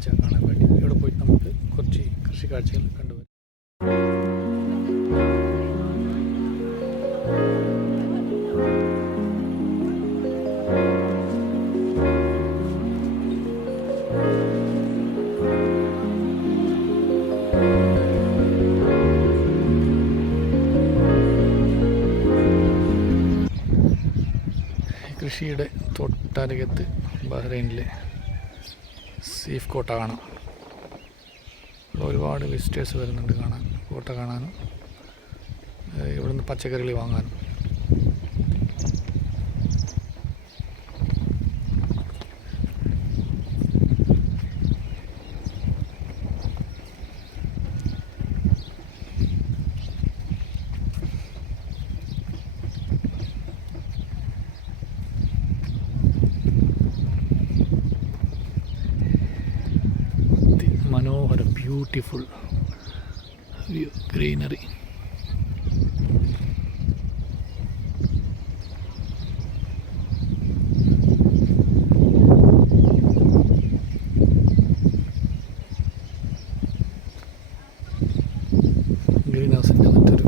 കാഴ്ച കാണാൻ വേണ്ടി ഇവിടെ പോയിട്ട് നമുക്ക് കുറച്ച് കൃഷി കാഴ്ചകൾ കണ്ടുവരാം കൃഷിയുടെ തൊട്ടരകത്ത് ബഹ്റൈനിലെ സീഫ് കോട്ട കാണാം. ഒരുപാട് വിസിറ്റേഴ്സ് വരുന്നുണ്ട് കാണാൻ കോട്ട കാണാനും. ഇവിടുന്ന് പച്ചക്കറികൾ വാങ്ങാനും മനോഹരം ബ്യൂട്ടിഫുൾ വ്യൂ ഗ്രീനറി ഗ്രീൻ ഹൗസിന്റെ മറ്റൊരു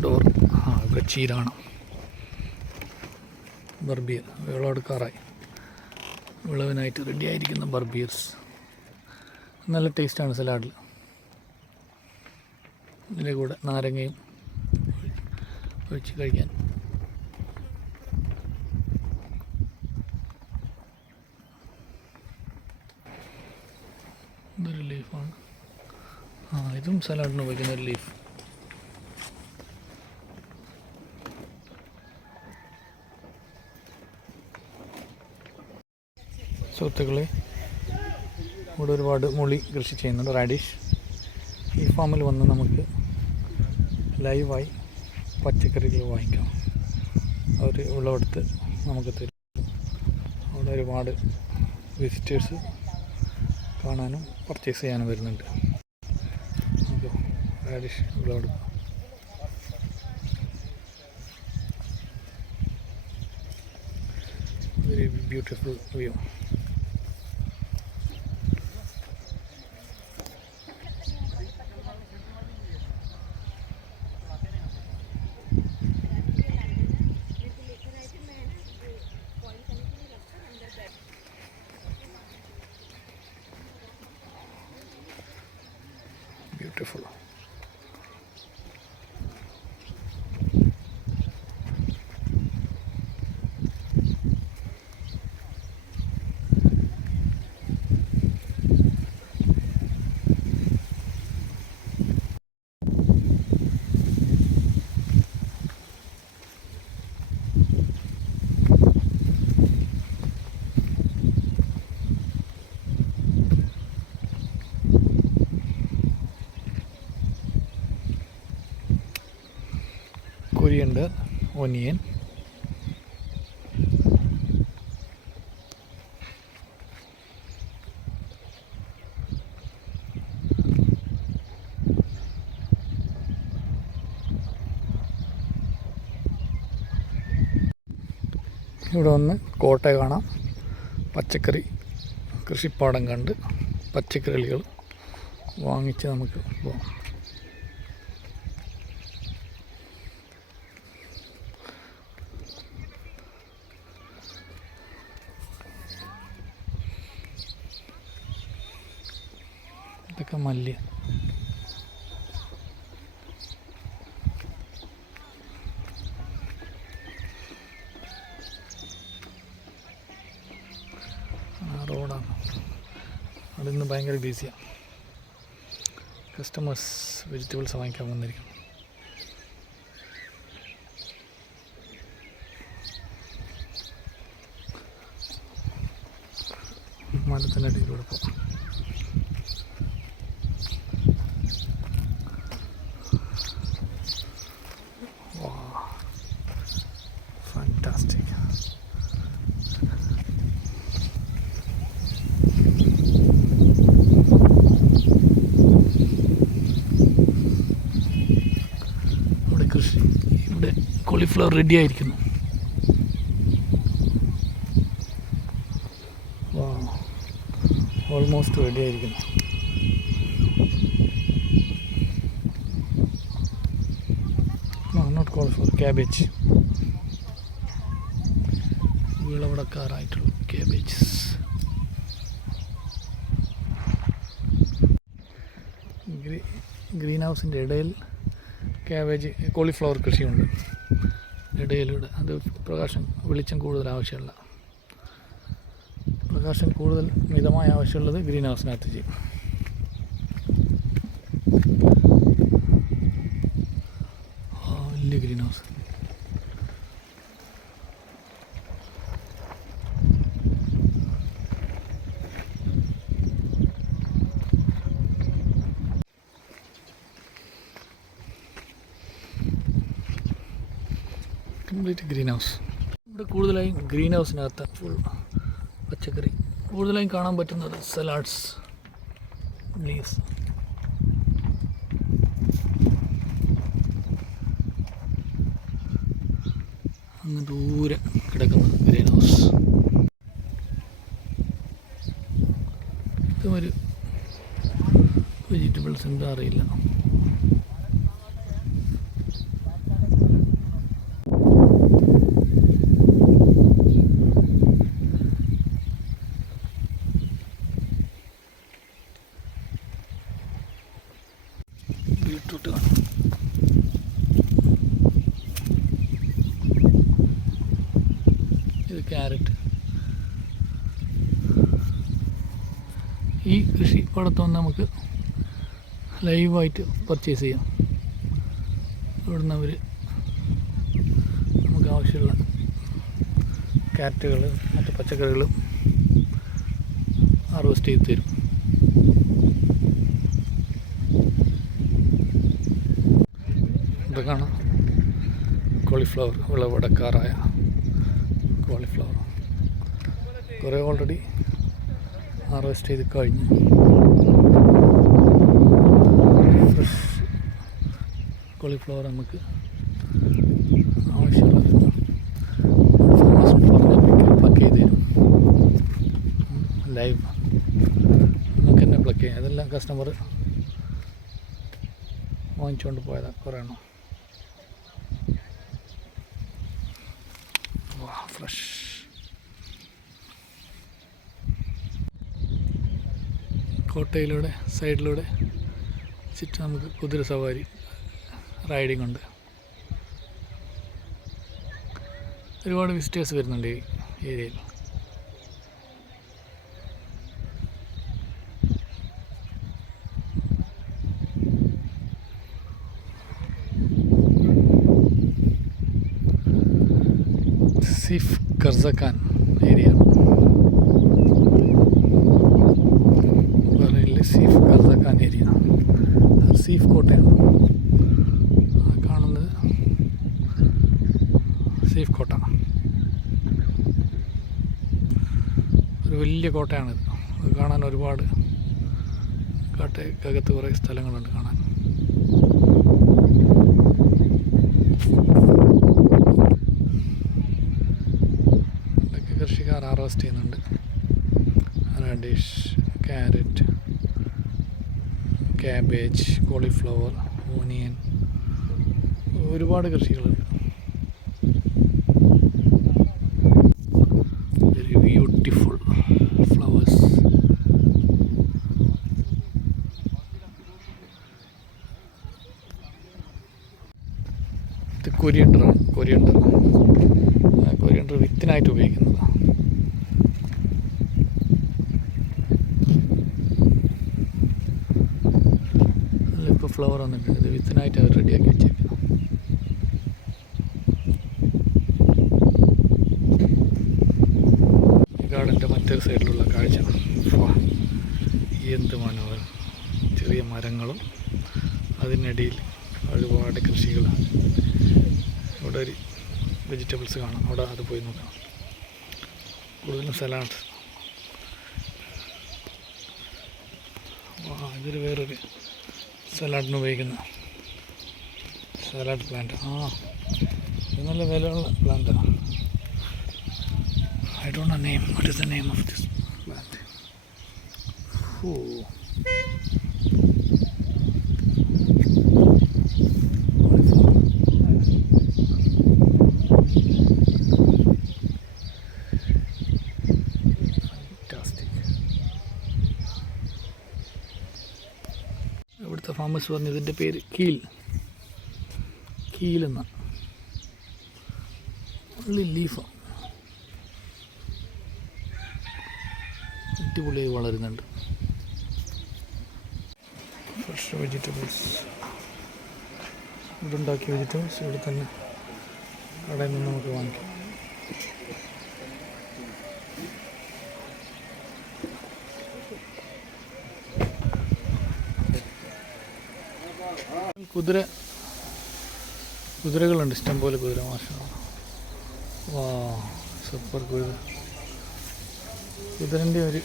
ഡോർ ആ ഇവിടെ ചീരാണ്. ബർബിയർ. വിളവെടുക്കാറായി വിളവിനായിട്ട് റെഡിയായിരിക്കുന്ന ബർബിയർസ്. നല്ല ടേസ്റ്റാണ് സലാഡിൽ. ഇതിന്റെ കൂടെ നാരങ്ങയും ഒഴിച്ച് കഴിക്കാൻ. ഇതൊരു ലീഫാണ്. ആ ഇതും സലാഡിന് ഉപയോഗിക്കുന്ന ഒരു ലീഫ്. സുഹൃത്തുക്കളെ ഇവിടെ ഒരുപാട് മുളി കൃഷി ചെയ്യുന്നുണ്ട് റാഡിഷ്. ഈ ഫാമിൽ വന്ന് നമുക്ക് ലൈവായി പച്ചക്കറികൾ വാങ്ങിക്കാം. അവർ ഉള്ളവടുത്ത് നമുക്ക് തരും. അവിടെ ഒരുപാട് വിസിറ്റേഴ്സ് കാണാനും പർച്ചേസ് ചെയ്യാനും വരുന്നുണ്ട്. റാഡിഷ് ഉള്ളവടുത്ത് വെരി ബ്യൂട്ടിഫുൾ വ്യൂ আল্লাহ coriander ഒനിയൻ. ഇവിടെ വന്ന് കോട്ട കാണാം. പച്ചക്കറി കൃഷിപ്പാടം കണ്ട് പച്ചക്കറികൾ വാങ്ങിച്ച് നമുക്ക് പോകാം. മല്ല് റോഡാണ് അവിടെ നിന്ന് ഭയങ്കര ബിസിയാണ് കസ്റ്റമേഴ്സ് വെജിറ്റബിൾസ് വാങ്ങിക്കാൻ വന്നിരിക്കും മരത്തിന്റെ അടിയിലൂടെ പോകാം Fantastic. ഇവിടെ കൃഷി ഇവിടെ റെഡി ആയിരിക്കുന്നു. ഓൾമോസ്റ്റ് റെഡി ആയിരിക്കുന്നു. നോട്ട് കോൾ ഫോർ ക്യാബേജ് വിളവടക്കാറായിട്ടുള്ള ക്യാബേജസ് ഗ്രീൻ ഹൗസിന്റെ ഇടയിൽ ക്യാബേജ് കോളിഫ്ലവർ കൃഷിയുണ്ട്. ഇടയിലൂടെ. അത് പ്രകാശം വെളിച്ചം കൂടുതൽ ആവശ്യമുള്ള. പ്രകാശം കൂടുതൽ മിതമായ ആവശ്യമുള്ളത് ഗ്രീൻ ഹൗസിനകത്ത് ചെയ്യും ആ, വലിയ green house complete green house ഇവിടെ കൂടുതലായും ഗ്രീൻ ഹൗസിനകത്ത് ഫുൾ പച്ചക്കറി. കൂടുതലായും കാണാൻ പറ്റുന്നത് സലാഡ്സ് ലീവ്സ് അങ്ങ് ദൂരെ കിടക്കുന്ന ഗ്രീൻ ഹൗസ് ഇതും ഒരു വെജിറ്റബിൾസ് എന്താ അറിയില്ല ബീട്രൂട്ട് കാണും ഇത് ക്യാരറ്റ്. ഈ കൃഷി പടത്ത് നമുക്ക് ലൈവായിട്ട് പർച്ചേസ് ചെയ്യാം. ഇവിടുന്ന് അവർ നമുക്ക് ആവശ്യമുള്ള ക്യാരറ്റുകൾ മറ്റു പച്ചക്കറികളും ഹാർവെസ്റ്റ് ചെയ്ത് തരും. ഇതൊക്കെയാണ് കോളിഫ്ലവർ വിളവെടുക്കാറായ കോളിഫ്ലവർ കുറേ ഓൾറെഡി ഹാർവെസ്റ്റ് ചെയ്ത് കഴിഞ്ഞു. ഫ്രഷ് കോളിഫ്ലവർ നമുക്ക് ആവശ്യമുള്ള പ്ലക്ക് ചെയ്ത് തരും. ലൈവ് നമുക്ക് തന്നെ പ്ലക്ക് ചെയ്യാം. അതെല്ലാം കസ്റ്റമർ വാങ്ങിച്ചുകൊണ്ട് പോയതാണ് കുറേ എണ്ണം വാ ഫ്രഷ് കോട്ടയിലൂടെ സൈഡിലൂടെ ചുറ്റും നമുക്ക് കുതിര സവാരി റൈഡിംഗ് ഉണ്ട്. ഒരുപാട് വിസിറ്റേഴ്സ് വരുന്നുണ്ട് ഈ ഏരിയയിൽ. സിഫ് കർസഖാൻ ഏരിയ സീഫ് കർസഖാൻ ഏരിയ. സീഫ് കോട്ടയാണ് ആ കാണുന്നത് സീഫ് കോട്ട. ഒരു വലിയ കോട്ടയാണിത്. അത് കാണാൻ ഒരുപാട് കാട്ടേക്കകത്ത് കുറേ സ്ഥലങ്ങളുണ്ട് കാണാൻ. ഹാർവെസ്റ്റ് ചെയ്യുന്നുണ്ട്. Radish carrot cabbage cauliflower onion ഒരുപാട് കൃഷികളുണ്ട്. വെരി ബ്യൂട്ടിഫുൾ ഫ്ലവേഴ്സ് ഇത് കൊരിയണ്ടറാണ് കൊരിയണ്ടർ കൊരിയണ്ടർ വിത്തിനായിട്ട് ഉപയോഗിക്കുന്നതാണ് ഫ്ലവർ വന്നിട്ടുണ്ട്. ഇത് വിത്തിനായിട്ട് അവർ റെഡിയാക്കി വെച്ചേക്കുന്നത് ഗാർഡന്റെ മറ്റൊരു സൈഡിലുള്ള കാഴ്ച. എന്ത് മനോഹരം. ചെറിയ മരങ്ങളും അതിനിടയിൽ ഒരുപാട് കൃഷികളാണ് ഇവിടെ ഒരു വെജിറ്റബിൾസ് കാണാം. അവിടെ അത് പോയി നോക്കാം കൂടുതലും സലാഡ്സ് ഇതൊരു വേറൊരു സലാഡിന് ഉപയോഗിക്കുന്ന സലാഡ് പ്ലാന്റ് ആ ഇത് നല്ല വിലയുള്ള പ്ലാന്റാണ് I don't name what is the name of this plant ഹോ. ഫാമസ് പറഞ്ഞു ഇതിന്റെ പേര് കീൽ. ഉള്ളി ലീഫ്. അടിപൊളിയായി വളരുന്നുണ്ട്. ഫ്രഷ് വെജിറ്റബിൾസ് ഇവിടെ ഉണ്ടാക്കിയ വെജിറ്റബിൾസ് ഇവിടെ തന്നെ കടയിൽ നിന്ന് നമുക്ക് വാങ്ങിക്കാം. കുതിര കുതിരകളുണ്ട്. ഇഷ്ടംപോലെ കുതിര മാഷ വാ സൂപ്പർ കുതിര. കുതിരന്റെ ഒരു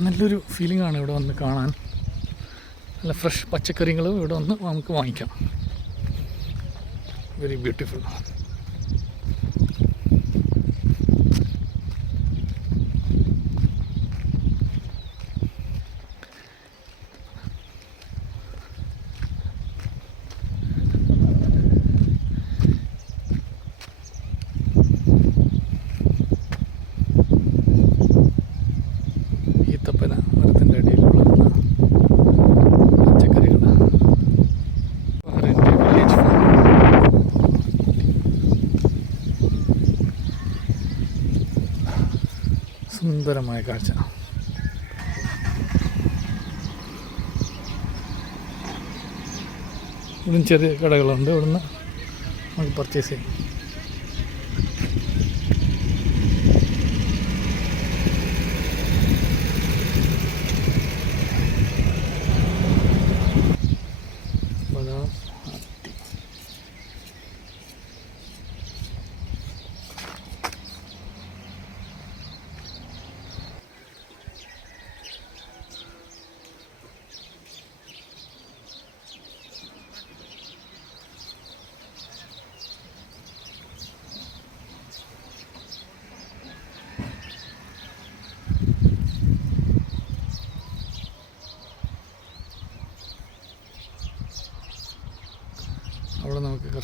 നല്ലൊരു ഫീലിംഗ് ആണ് ഇവിടെ വന്ന് കാണാൻ. നല്ല ഫ്രഷ് പച്ചക്കറികളും ഇവിടെ വന്ന് നമുക്ക് വാങ്ങിക്കാം. വെരി ബ്യൂട്ടിഫുൾ സുന്ദരമായ കാഴ്ച. ഇവിടെ ചെറിയ കടകളുണ്ട്. ഇവിടുന്ന് നമുക്ക് പർച്ചേസ് ചെയ്യാം.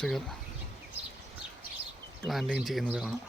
കർഷകർ പ്ലാന്റിങ് ചെയ്യുന്നത് കാണാം.